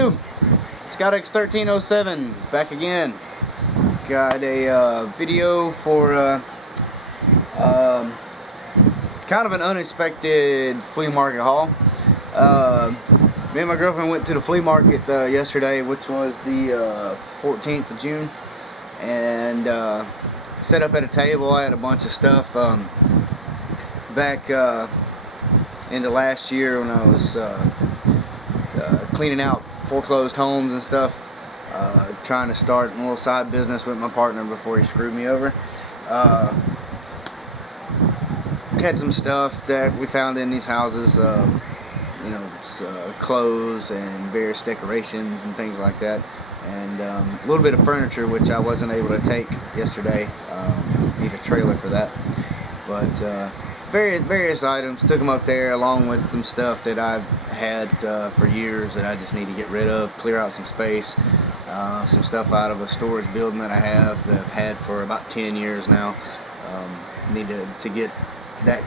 YouTube? Scott X1307 back again. Got a video for kind of an unexpected flea market haul. Me and my girlfriend went to the flea market yesterday, which was the 14th of June, and set up at a table. I had a bunch of stuff back into last year when I was cleaning out foreclosed homes and stuff, trying to start a little side business with my partner before he screwed me over. Had some stuff that we found in these houses, you know, clothes and various decorations and things like that, and a little bit of furniture which I wasn't able to take yesterday. Need a trailer for that, but various items, took them up there along with some stuff that I've had for years that I just need to get rid of, clear out some space, some stuff out of a storage building that I have that I've had for about 10 years now. Need to get that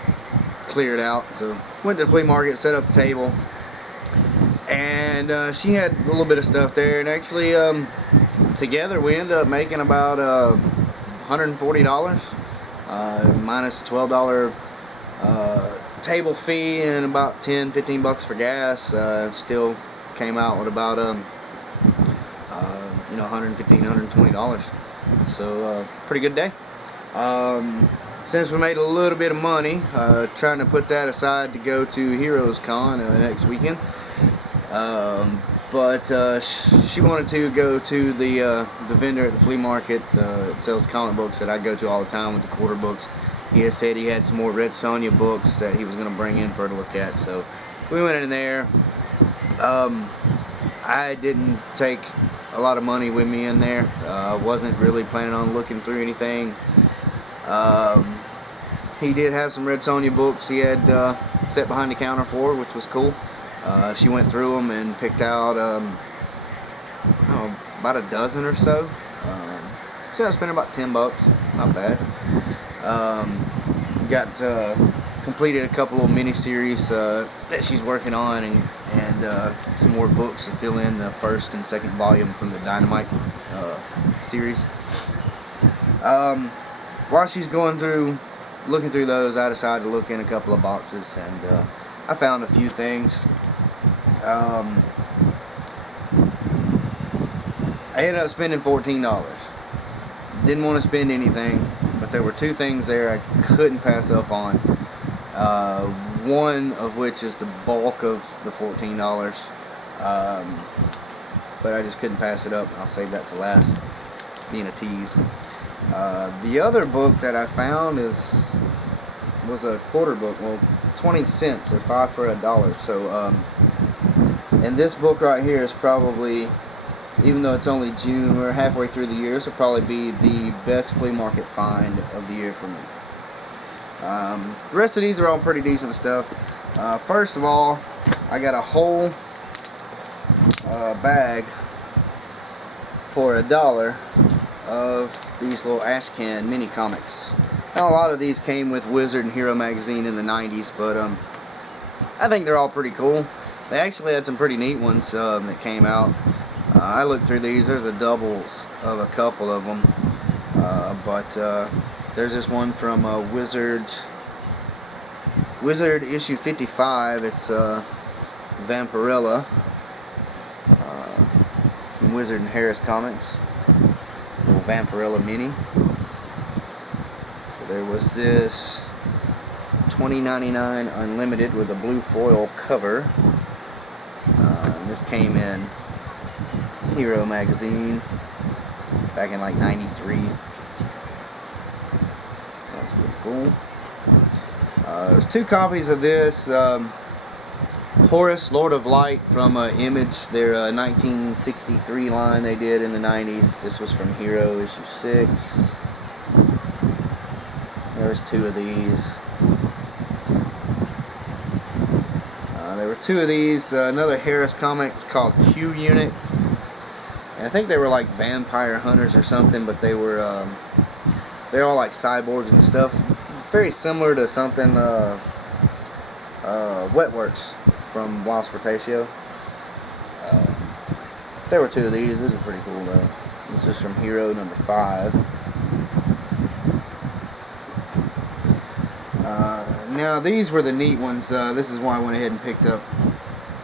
cleared out. So went to the flea market, set up a table, and she had a little bit of stuff there, and actually together we ended up making about $140 minus a $12 table fee and about 10-15 bucks for gas. Still came out with about you know, $115, $120. So pretty good day. Since we made a little bit of money, trying to put that aside to go to Heroes Con next weekend. But she wanted to go to the vendor at the flea market that sells comic books that I go to all the time with the quarter books. He has said he had some more Red Sonja books that he was going to bring in for her to look at. So we went in there. I didn't take a lot of money with me in there. Wasn't really planning on looking through anything. He did have some Red Sonja books he had set behind the counter for, which was cool. She went through them and picked out I don't know, about a dozen or so. So I spent about 10 bucks, not bad. Got completed a couple of mini-series that she's working on, and some more books to fill in the first and second volume from the Dynamite series. While she's going through, looking through those, I decided to look in a couple of boxes, and I found a few things. I ended up spending $14. Didn't want to spend anything, but there were two things there I couldn't pass up on. One of which is the bulk of the $14, but I just couldn't pass it up. I'll save that to last, being a tease. The other book that I found was a quarter book, well, 20 cents or 5 for $1. So, and this book right here is probably, even though it's only June, we're halfway through the year, this will probably be the best flea market find of the year for me. The rest of these are all pretty decent stuff. First of all, I got a whole bag for $1 of these little ash can mini comics. Now, a lot of these came with Wizard and Hero magazine in the 90s, but I think they're all pretty cool. They actually had some pretty neat ones that came out. I looked through these. There's a doubles of a couple of them, but there's this one from Wizard issue 55. It's Vampirella from Wizard and Harris Comics. Little Vampirella mini. So there was this $20.99 Unlimited with a blue foil cover. This came in Hero magazine back in like '93. That's pretty cool. There's two copies of this. Horus, Lord of Light from Image, their 1963 line they did in the 90s. This was from Hero issue 6. There's two of these. There were two of these. Another Harris comic called Q Unit. And I think they were like vampire hunters or something, but they were they're all like cyborgs and stuff. Very similar to something Wetworks from Wild Sportatio. There were two of these. These are pretty cool though. This is from Hero number 5. Now these were the neat ones. This is why I went ahead and picked up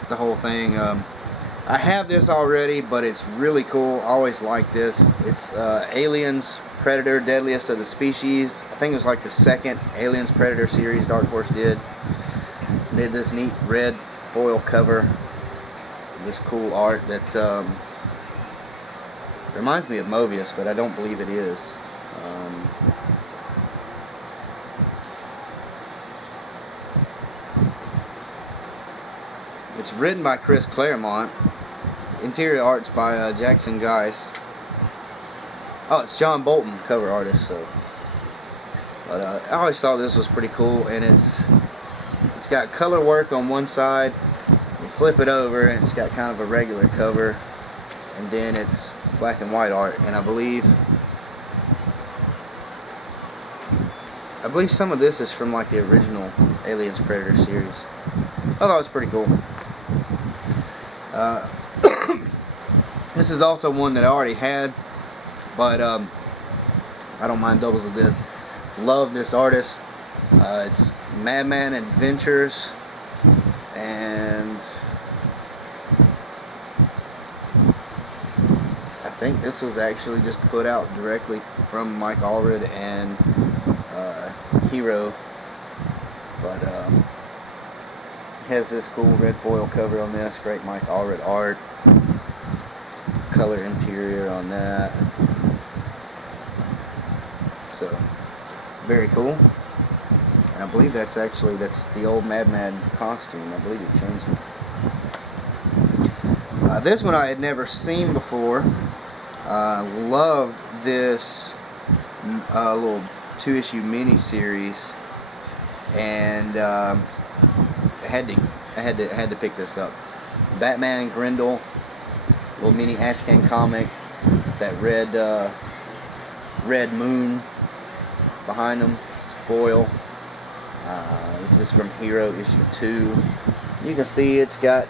the whole thing. I have this already, but it's really cool. I always like this. It's Aliens Predator Deadliest of the Species. I think it was like the second Aliens Predator series Dark Horse did. Did this neat red foil cover. This cool art that reminds me of Mobius, but I don't believe it is. It's written by Chris Claremont. Interior art's by Jackson Geis. Oh, it's John Bolton, cover artist. So, but I always thought this was pretty cool, and it's got color work on one side. You flip it over, and it's got kind of a regular cover, and then it's black and white art. And I believe some of this is from like the original Aliens Predator series. I thought it was pretty cool. This is also one that I already had, but I don't mind doubles of this. Love this artist. It's Madman Adventures, and I think this was actually just put out directly from Mike Allred and Hero, but has this cool red foil cover on this. Great Mike Allred art. Color interior on that. So very cool. And I believe that's the old Madman costume. I believe he changed it. This one I had never seen before. Loved this little 2-issue mini-series, and I had to pick this up. Batman Grendel, little mini Ashcan comic. That red moon behind them. It's foil. This is from Hero issue 2. You can see it's got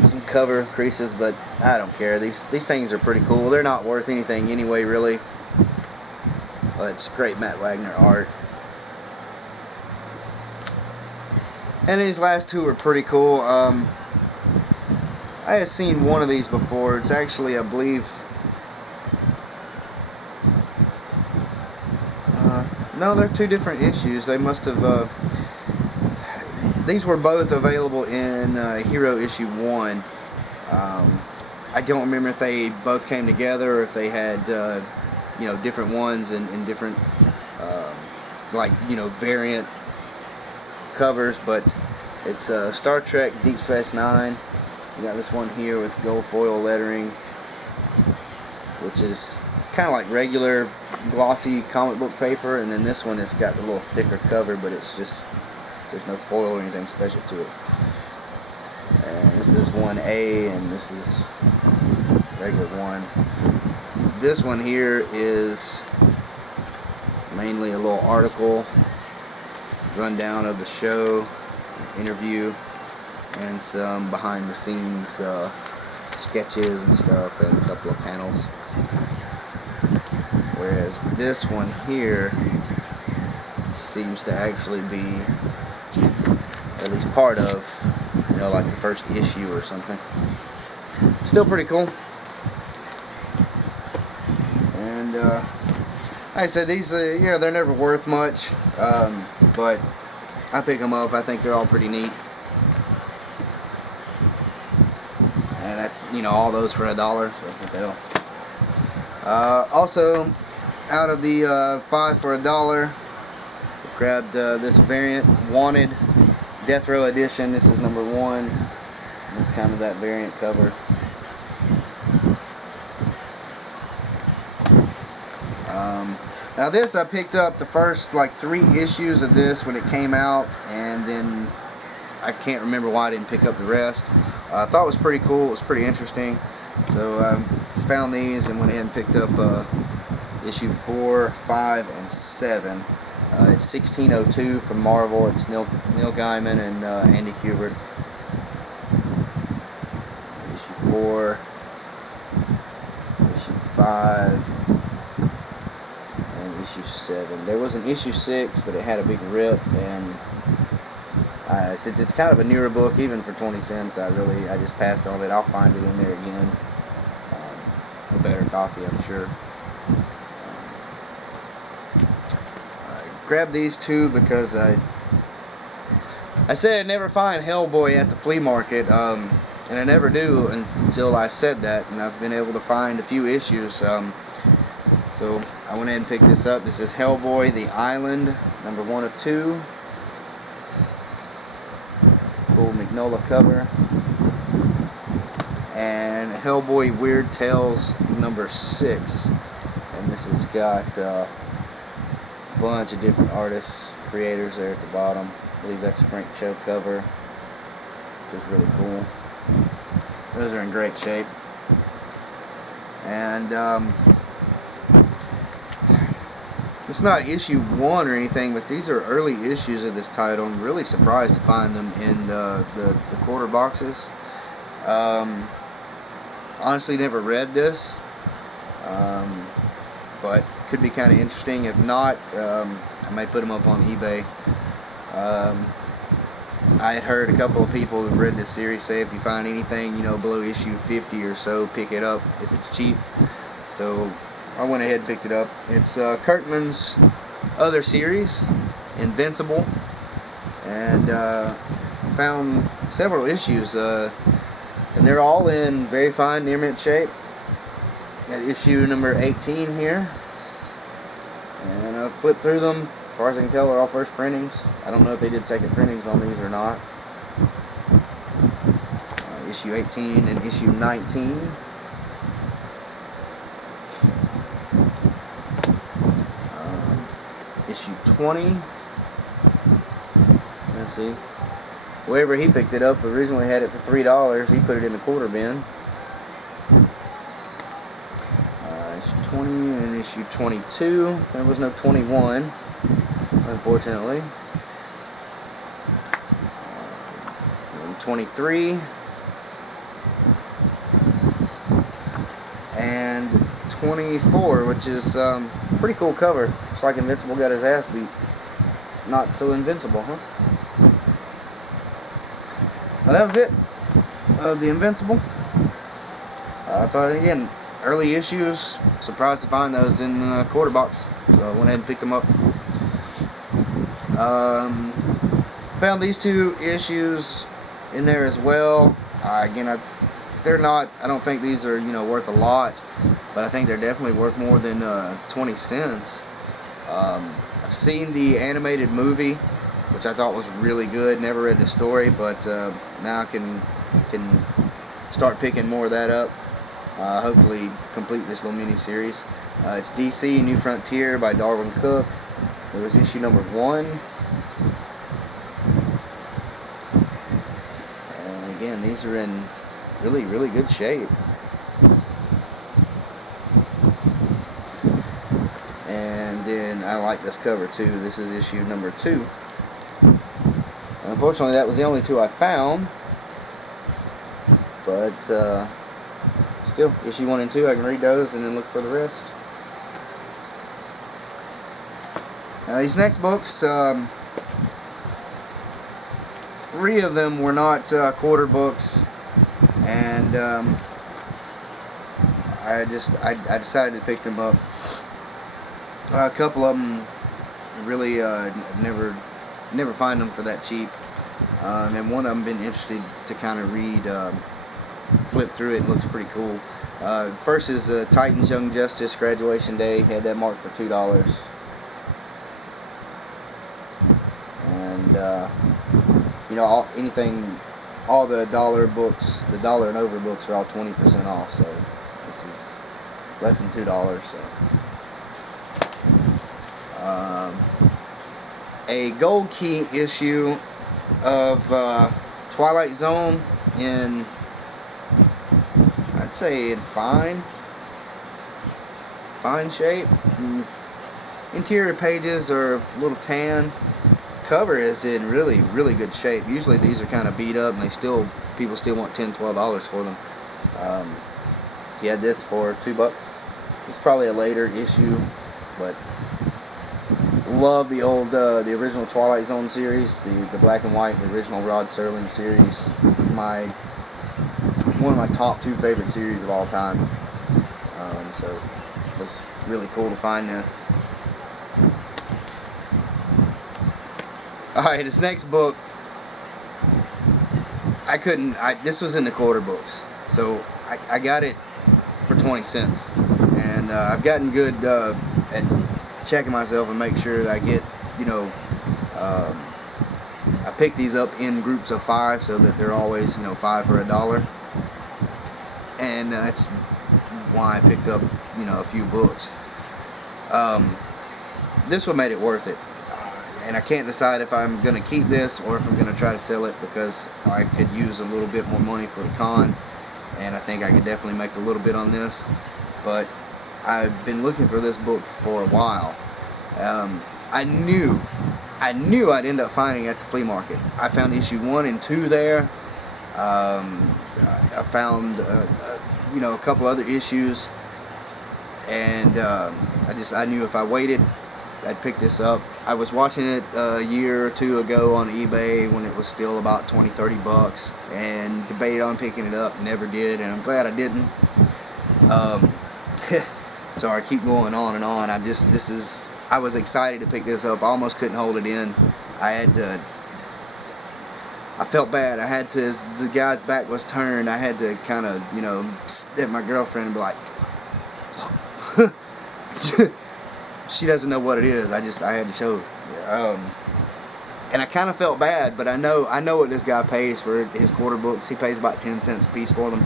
some cover creases, but I don't care. These things are pretty cool. They're not worth anything anyway, really. But it's great Matt Wagner art. And these last two are pretty cool. I had seen one of these before. It's actually, I believe, no, they're two different issues. They must have, these were both available in Hero issue 1. I don't remember if they both came together or if they had, different ones and different, variant covers, but it's Star Trek Deep Space Nine. You got this one here with gold foil lettering, which is kind of like regular glossy comic book paper, and then this one has got a little thicker cover, but it's just, there's no foil or anything special to it. And this is 1A, and this is regular one. This one here is mainly a little article, rundown of the show, interview, and some behind the scenes sketches and stuff, and a couple of panels. Whereas this one here seems to actually be at least part of, like the first issue or something. Still pretty cool. And like I said, these they're never worth much, but I pick them up. I think they're all pretty neat. And that's, all those for $1, so what the hell. Also, out of the 5 for $1, grabbed this variant, Wanted Death Row Edition. This is number 1. It's kind of that variant cover. Now this, I picked up the first 3 issues of this when it came out, and then I can't remember why I didn't pick up the rest. I thought it was pretty cool. It was pretty interesting. So I found these and went ahead and picked up issue 4, 5, and 7. It's 1602 from Marvel. It's Neil Gaiman and Andy Kubert. Issue 4, issue 5, and issue 7. There was an issue 6, but it had a big rip, and since it's kind of a newer book, even for 20 cents, I just passed on it. I'll find it in there again. A better copy, I'm sure. I grabbed these two because I said I'd never find Hellboy at the flea market, and I never do until I said that, and I've been able to find a few issues. So I went ahead and picked this up. This is Hellboy, The Island, number 1 of 2. Cool Magnolia cover. And Hellboy Weird Tales number 6. And this has got a bunch of different artists, creators there at the bottom. I believe that's Frank Cho cover, which is really cool. Those are in great shape. And it's not issue 1 or anything, but these are early issues of this title. I'm really surprised to find them in the quarter boxes. Honestly, never read this, but could be kind of interesting. If not, I might put them up on eBay. I had heard a couple of people who've read this series say if you find anything, below issue 50 or so, pick it up if it's cheap. So I went ahead and picked it up. It's Kirkman's other series, Invincible, and found several issues, and they're all in very fine near mint shape. Got issue number 18 here, and I've flipped through them. As far as I can tell, they're all first printings. I don't know if they did second printings on these or not. Issue 18 and issue 19. Issue 20. Let's see. Wherever he picked it up, originally had it for $3. He put it in the quarter bin. Issue 20 and issue 22. There was no 21, unfortunately. 23. And 24, which is pretty cool cover. Looks like Invincible got his ass beat. Not so invincible, huh? Well, that was it of the Invincible. I thought, again, early issues. Surprised to find those in the quarter box, so I went ahead and picked them up. Found these 2 issues in there as well. Again, they're not. I don't think these are worth a lot, but I think they're definitely worth more than 20 cents. I've seen the animated movie, which I thought was really good. Never read the story, but now I can start picking more of that up. Hopefully complete this little mini series. It's DC New Frontier by Darwin Cook. It was issue number 1. And again, these are in really, really good shape. And then I like this cover too. This is issue number 2. Unfortunately, that was the only 2 I found. But still, issue 1 and 2, I can read those and then look for the rest. Now, these next books, 3 of them were not quarter books, and I decided to pick them up. A couple of them really never find them for that cheap, and one of them been interested to kind of read, flip through it. It looks pretty cool. First is Titans Young Justice Graduation Day. Had that marked for $2, and all the dollar books, the $1 and over books are all 20% off. So this is less than $2. So. A gold key issue of Twilight Zone in, I'd say, in fine shape. Interior pages are a little tan. Cover is in really, really good shape. Usually these are kind of beat up, and people still want $10, $12 for them. He had this for $2. It's probably a later issue, but love the old, the original Twilight Zone series, the black and white, the original Rod Serling series. One of my top 2 favorite series of all time. So it was really cool to find this. Alright, this next book, this was in the quarter books, so I got it for 20 cents, and I've gotten good at checking myself and make sure that I get, I pick these up in groups of 5 so that they're always, 5 for $1, and that's why I picked up, a few books. This one made it worth it. And I can't decide if I'm going to keep this or if I'm going to try to sell it, because I could use a little bit more money for the con, and I think I could definitely make a little bit on this. But I've been looking for this book for a while. I knew I'd end up finding it at the flea market. I found issue 1 and 2 there. I found a couple other issues, and I knew if I waited, I'd pick this up. I was watching it a year or 2 ago on eBay when it was still about $20-30 and debated on picking it up, never did, and I'm glad I didn't. So I keep going on and on. I was excited to pick this up. I almost couldn't hold it in. I felt bad. I had to, as the guy's back was turned, I had to kind of, at my girlfriend and be like, she doesn't know what it is. I had to show her. And I kind of felt bad, but I know what this guy pays for his quarter books. He pays about 10 cents a piece for them.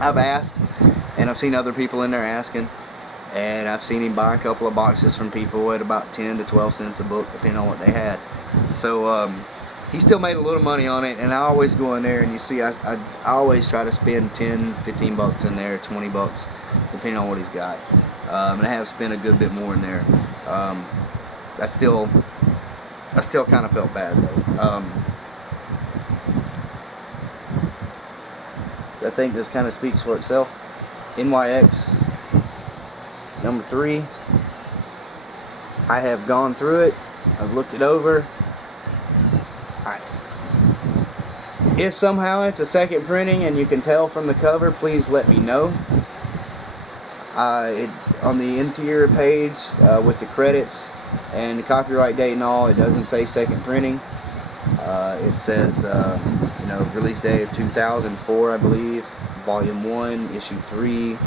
I've asked, and I've seen other people in there asking, and I've seen him buy a couple of boxes from people at about 10 to 12 cents a book, depending on what they had. So he still made a little money on it, and I always go in there, and you see, I always try to spend 10, 15 bucks in there, 20 bucks, depending on what he's got. And I have spent a good bit more in there. I still kind of felt bad though. I think this kind of speaks for itself. NYX number 3. I have gone through it. I've looked it over. If somehow it's a second printing and you can tell from the cover, please let me know. On the interior page with the credits and the copyright date and all, it doesn't say second printing. It says release date of 2004, I believe, volume 1, issue 3.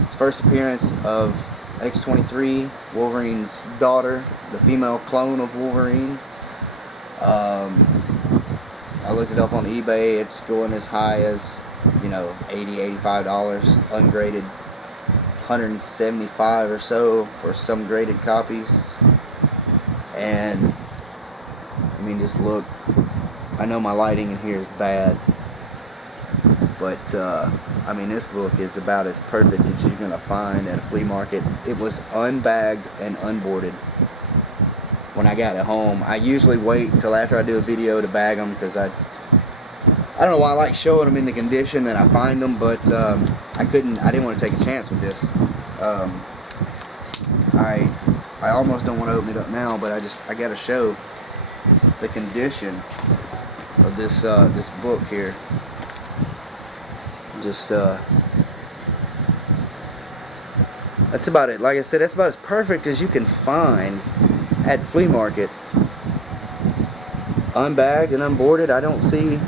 It's first appearance of X-23, Wolverine's daughter, the female clone of Wolverine. I looked it up on eBay. It's going as high as $80, $85 ungraded, $175 or so for some graded copies. And I mean, just look. I know my lighting in here is bad, but I mean, this book is about as perfect as you're gonna find at a flea market. It was unbagged and unboarded when I got it home. I usually wait until after I do a video to bag them, because I don't know why I like showing them in the condition that I find them, but I didn't want to take a chance with this. I almost don't want to open it up now, but I gotta show the condition of this this book here. That's about it. Like I said, that's about as perfect as you can find at flea market. Unbagged and unboarded. I don't see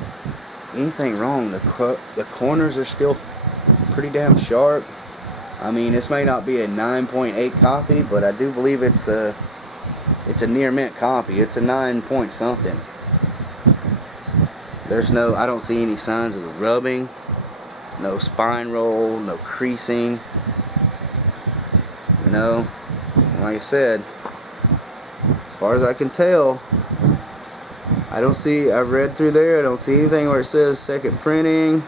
anything wrong. The corners are still pretty damn sharp. I mean, this may not be a 9.8 copy, but I do believe it's a near mint copy. It's a 9 point something. I don't see any signs of the rubbing, no spine roll, no creasing. Like I said, as far as I can tell, I read through there, I don't see anything where it says second printing.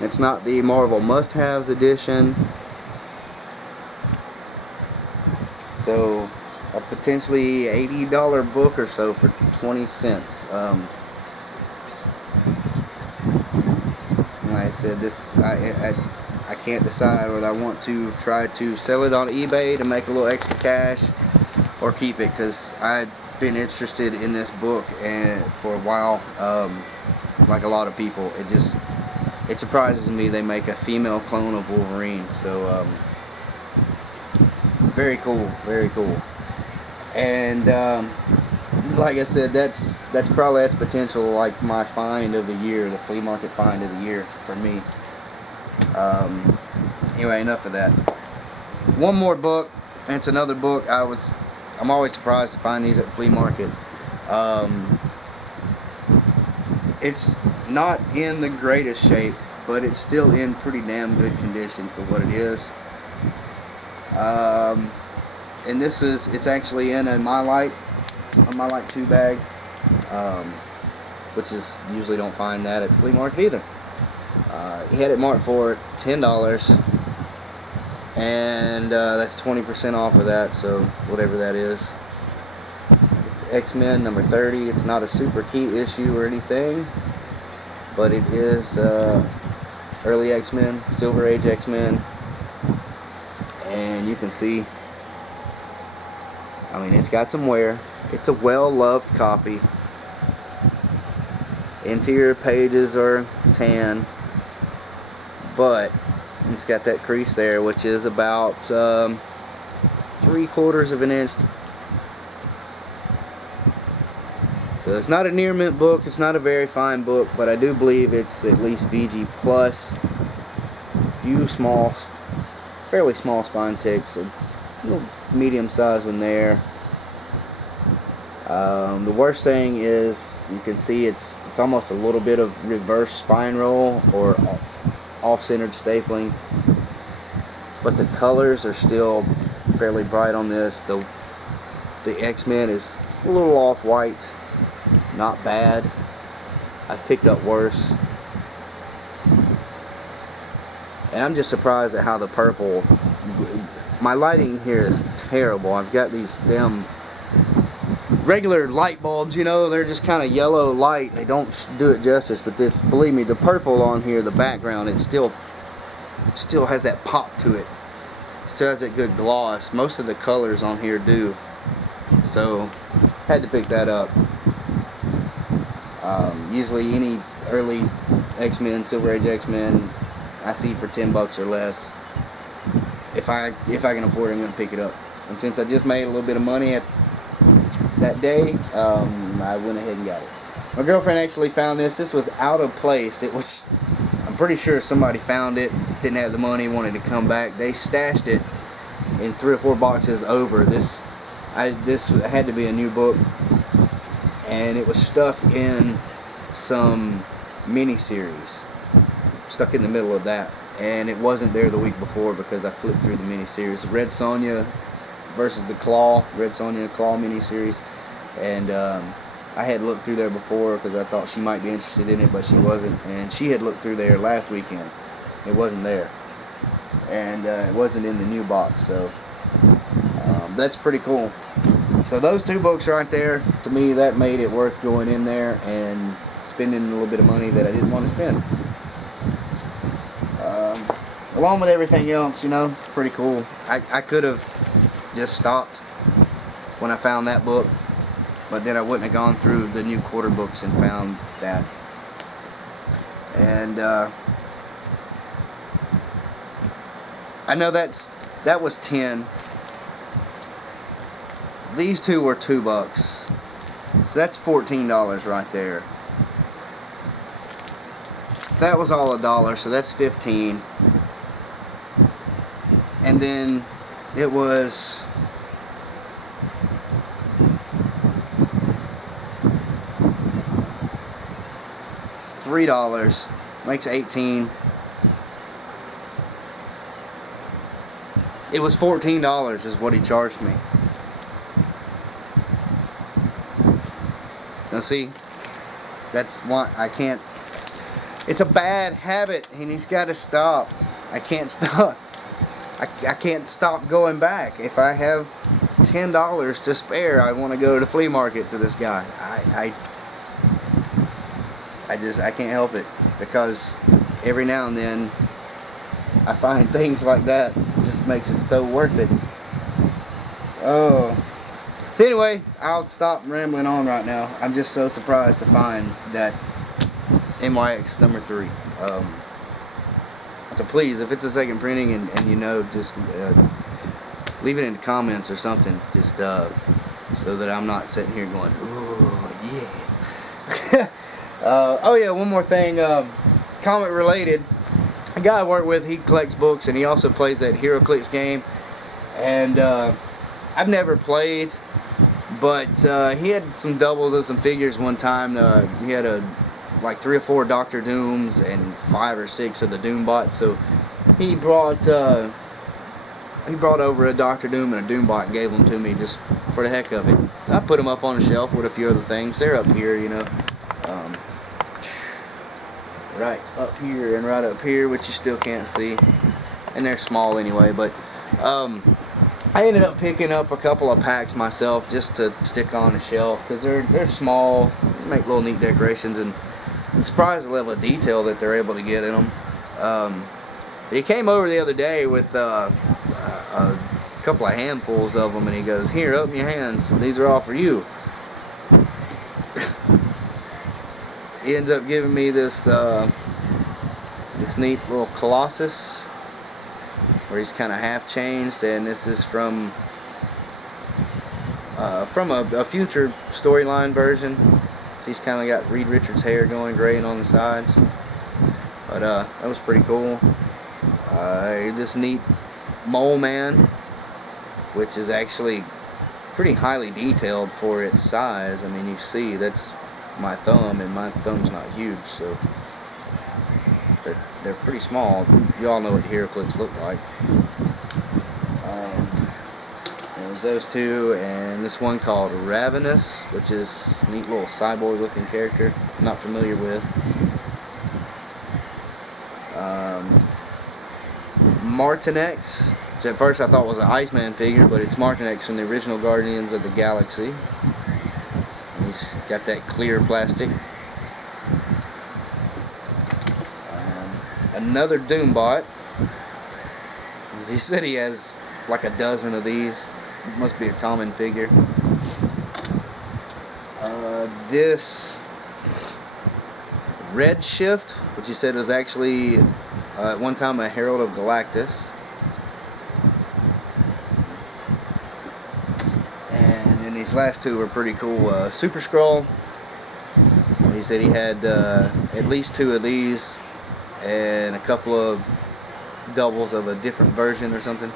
It's not the Marvel must-haves edition. So, a potentially $80 book or so for 20 cents. Like like I said, I can't decide whether I want to try to sell it on eBay to make a little extra cash or keep it, because I've been interested in this book and for a while. Like a lot of people, it surprises me they make a female clone of Wolverine. So very cool, very cool. And like I said, that's potential like my find of the year, the flea market find of the year for me. Anyway, enough of that. One more book, and it's another book I'm always surprised to find these at the flea market. It's not in the greatest shape, but it's still in pretty damn good condition for what it is. And it's actually in a My Light 2 bag, which is usually don't find that at the flea market either. He had it marked for $10, and that's 20% off of that, so whatever that is. It's X-Men number 30. It's not a super key issue or anything, but it is early X-Men, Silver Age X-Men, and you can see, I mean, it's got some wear. It's a well-loved copy. Interior pages are tan, but it's got that crease there, which is about 3/4 of an inch. So it's not a near mint book. It's not a very fine book, but I do believe it's at least VG plus. Few small, fairly small spine ticks, a little medium sized one there. The worst thing is you can see it's almost a little bit of reverse spine roll or off-centered stapling, but the colors are still fairly bright on this. The X-Men is a little off-white, not bad. I've picked up worse, and I'm just surprised at how the purple. My lighting here is terrible. I've got these damn regular light bulbs, you know, they're just kind of yellow light. They don't do it justice, but this, believe me, the purple on here, the background, it still has that pop to it. Still has that good gloss. Most of the colors on here do. So, had to pick that up. Usually any early X-Men, Silver Age X-Men, I see for $10 or less. If I can afford it, I'm going to pick it up. And since I just made a little bit of money at that day, I went ahead and got it. My girlfriend actually found this. This was out of place. It was, I'm pretty sure somebody found it, didn't have the money, wanted to come back. They stashed it in 3 or 4 boxes over. This had to be a new book, and it was stuck in some mini-series, stuck in the middle of that, and it wasn't there the week before because I flipped through the mini-series. Red Sonja versus the Claw, Red Sonja Claw mini-series, and I had looked through there before because I thought she might be interested in it, but she wasn't, and she had looked through there last weekend. It wasn't there, and it wasn't in the new box, so that's pretty cool. So those 2 books right there, to me, that made it worth going in there and spending a little bit of money that I didn't want to spend. Along with everything else, you know, it's pretty cool. I could have just stopped when I found that book, but then I wouldn't have gone through the new quarter books and found that. And I know that was 10. These 2 were $2, so that's $14 right there. That was all $1, so that's 15. And then it was $3, makes 18. It was $14 is what he charged me. Now see, that's why I can't. It's a bad habit, and he's got to stop. I can't stop. I can't stop going back. If I have $10 to spare, I want to go to the flea market to this guy. I can't help it, because every now and then I find things like that. It just makes it so worth it. Oh. So anyway, I'll stop rambling on right now. I'm just so surprised to find that MYX number 3. So please, if it's a second printing and you know, just leave it in the comments or something, just so that I'm not sitting here going, oh yes. Oh yeah, one more thing, comic related. A guy I work with, he collects books and he also plays that HeroClix game. And I've never played, but he had some doubles of some figures one time. He had like 3 or 4 Dr. Dooms and 5 or 6 of the Doombots. So he brought over a Dr. Doom and a Doombot and gave them to me just for the heck of it. I put them up on the shelf with a few other things. They're up here, you know. Right up here and right up here, which you still can't see. And they're small anyway, but I ended up picking up a couple of packs myself just to stick on the shelf because they're small, make little neat decorations, and I'm surprised the level of detail that they're able to get in them. He came over the other day with a couple of handfuls of them, and he goes, "Here, open your hands. These are all for you." He ends up giving me this this neat little Colossus where he's kind of half changed, and this is from a future storyline version. So he's kind of got Reed Richards' hair going graying on the sides, but that was pretty cool. This neat Mole Man, which is actually pretty highly detailed for its size. I mean, you see that's my thumb, and my thumb's not huge, so they're pretty small. You all know what HeroClix look like. There's those two, and this one called Ravenous, which is a neat little cyborg looking character I'm not familiar with. Martinex, which at first I thought was an Iceman figure, but it's Martinex from the original Guardians of the Galaxy. He's got that clear plastic. Another Doombot. As he said, he has like a dozen of these. It must be a common figure. This Redshift, which he said was actually at one time a Herald of Galactus. These last two were pretty cool. Super Skrull. He said he had at least 2 of these and a couple of doubles of a different version or something.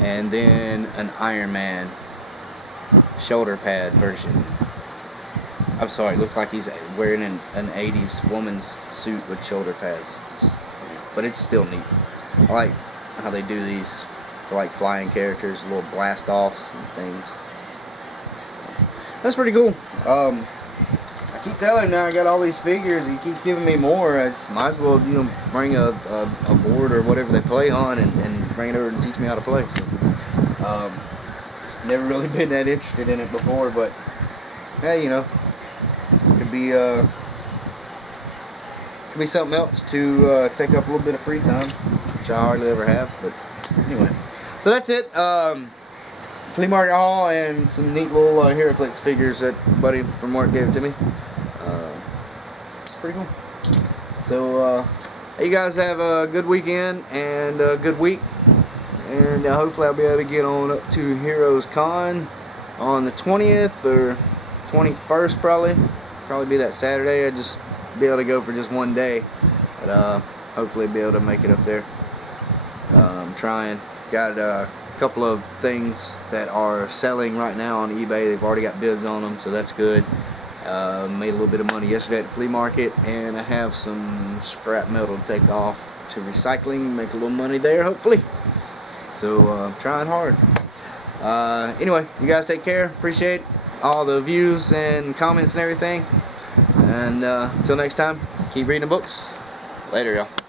And then an Iron Man shoulder pad version. I'm sorry, it looks like he's wearing an 80s woman's suit with shoulder pads. But it's still neat. I like how they do these for like flying characters, little blast offs and things. That's pretty cool. I keep telling him now I got all these figures. He keeps giving me more. I might as well, you know, bring a board or whatever they play on and bring it over and teach me how to play. So, never really been that interested in it before, but hey, you know, could be something else to take up a little bit of free time, which I hardly ever have. But anyway, so that's it. Flea market haul and some neat little HeroClix figures that buddy from work gave it to me. Pretty cool. So you guys have a good weekend and a good week, and hopefully I'll be able to get on up to Heroes Con on the 20th or 21st probably be that Saturday. I'd just be able to go for just one day, but hopefully be able to make it up there. I'm trying. Got a couple of things that are selling right now on eBay. They've already got bids on them, so that's good. Made a little bit of money yesterday at the flea market, and I have some scrap metal to take off to recycling, make a little money there hopefully. So I'm trying hard. Anyway, you guys take care. Appreciate all the views and comments and everything, and until next time, keep reading the books. Later, y'all.